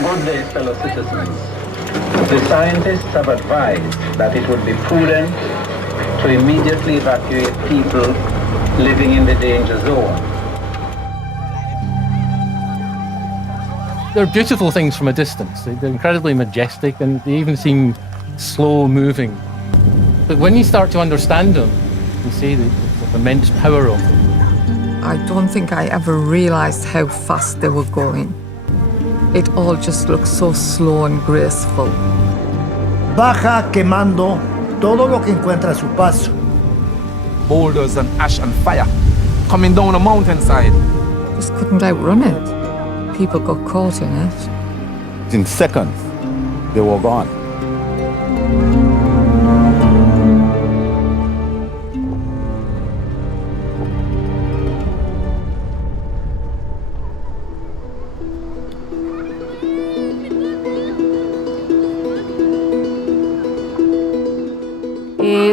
Good day, fellow citizens. The scientists have advised that it would be prudent to immediately evacuate people living in the danger zone. They're beautiful things from a distance. They're incredibly majestic and they even seem slow moving. But when you start to understand them, you see the immense power of them. I don't think I ever realized how fast they were going. It all just looked so slow and graceful. Baja quemando todo lo que encuentra a su paso. Boulders and ash and fire coming down a mountainside. Just couldn't outrun it. People got caught in it. In seconds, they were gone.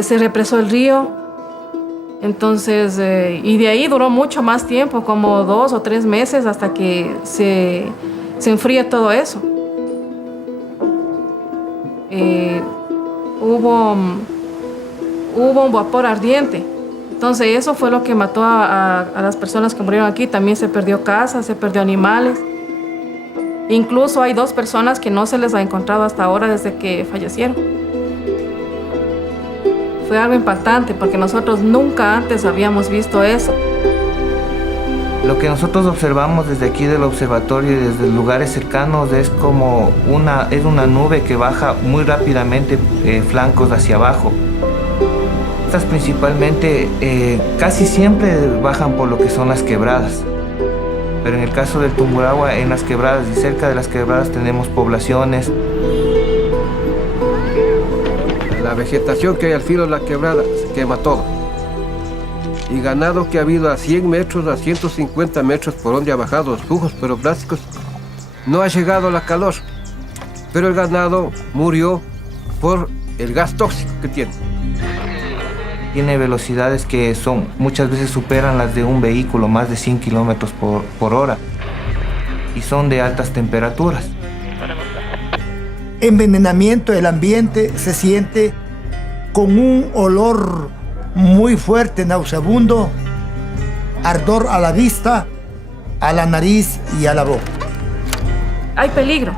Se represó el río, entonces, y de ahí duró mucho más tiempo, como 2 o 3 meses hasta que se enfría todo eso. Hubo un vapor ardiente, entonces eso fue lo que mató a las personas que murieron aquí. También se perdió casa, se perdió animales. Incluso hay 2 personas que no se les ha encontrado hasta ahora desde que fallecieron. Fue algo impactante porque nosotros nunca antes habíamos visto eso. Lo que nosotros observamos desde aquí del observatorio y desde lugares cercanos es como una nube que baja muy rápidamente flancos hacia abajo. Estas principalmente casi siempre bajan por lo que son las quebradas. Pero en el caso del Tungurahua, en las quebradas y cerca de las quebradas tenemos poblaciones. La vegetación que hay al filo de la quebrada se quema todo. Y ganado que ha habido a 100 metros, a 150 metros por donde ha bajado los flujos piroclásticos, no ha llegado la calor. Pero el ganado murió por el gas tóxico que tiene. Tiene velocidades que muchas veces superan las de un vehículo, más de 100 kilómetros por hora. Y son de altas temperaturas. Envenenamiento del ambiente se siente con un olor muy fuerte, nauseabundo, ardor a la vista, a la nariz y a la boca. Hay peligro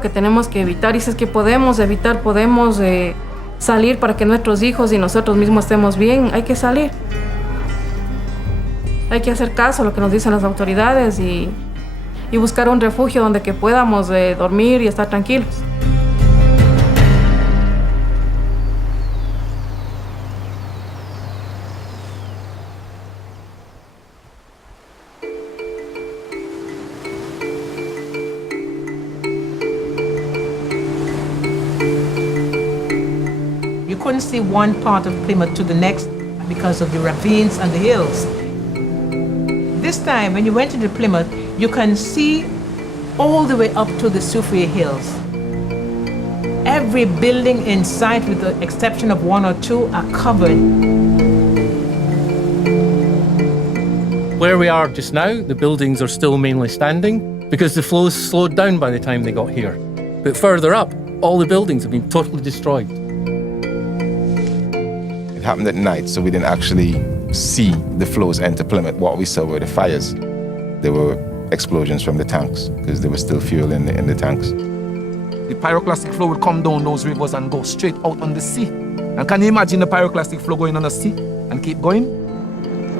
que tenemos que evitar, y si es que podemos evitar, podemos salir para que nuestros hijos y nosotros mismos estemos bien, hay que salir. Hay que hacer caso a lo que nos dicen las autoridades y buscar un refugio donde que podamos dormir y estar tranquilos. You couldn't see one part of Plymouth to the next because of the ravines and the hills. This time, when you went into Plymouth, you can see all the way up to the Soufrier Hills. Every building in sight, with the exception of 1 or 2, are covered. Where we are just now, the buildings are still mainly standing because the flows slowed down by the time they got here. But further up, all the buildings have been totally destroyed. It happened at night, so we didn't actually see the flows enter Plymouth. What we saw were the fires. There were explosions from the tanks because there was still fuel in the tanks. The pyroclastic flow would come down those rivers and go straight out on the sea. And can you imagine the pyroclastic flow going on the sea and keep going?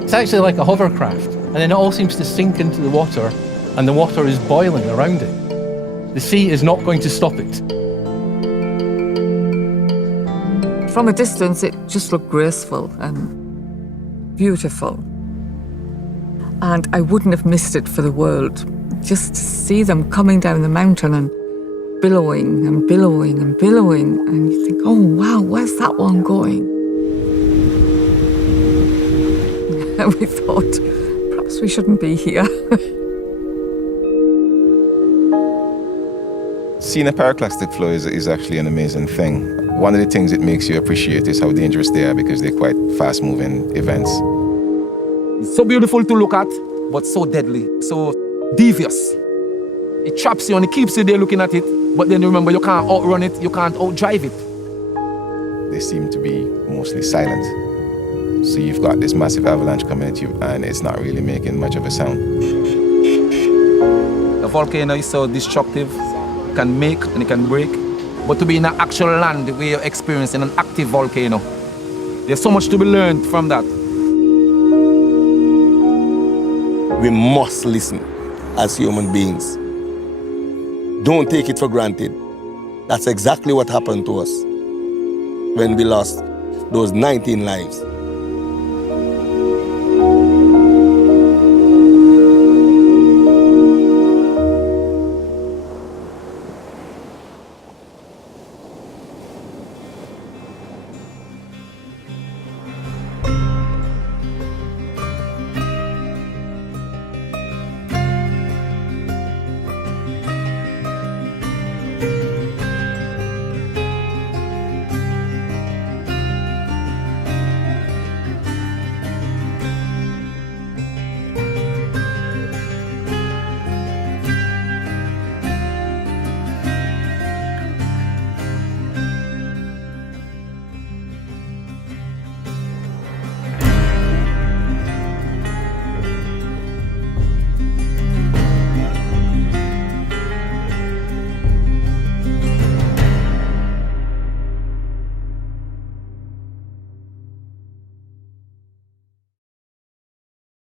It's actually like a hovercraft, and then it all seems to sink into the water, and the water is boiling around it. The sea is not going to stop it. From a distance, it just looked graceful and beautiful. And I wouldn't have missed it for the world. Just to see them coming down the mountain and billowing and billowing and billowing. And you think, oh, wow, where's that one going? And we thought, perhaps we shouldn't be here. Seeing a pyroclastic flow is actually an amazing thing. One of the things it makes you appreciate is how dangerous they are because they're quite fast-moving events. It's so beautiful to look at, but so deadly, so devious. It traps you and it keeps you there looking at it. But then remember, you can't outrun it, you can't outdrive it. They seem to be mostly silent. So you've got this massive avalanche coming at you and it's not really making much of a sound. The volcano is so destructive, it can make and it can break. But to be in an actual land where you're experiencing an active volcano, there's so much to be learned from that. We must listen as human beings. Don't take it for granted. That's exactly what happened to us when we lost those 19 lives.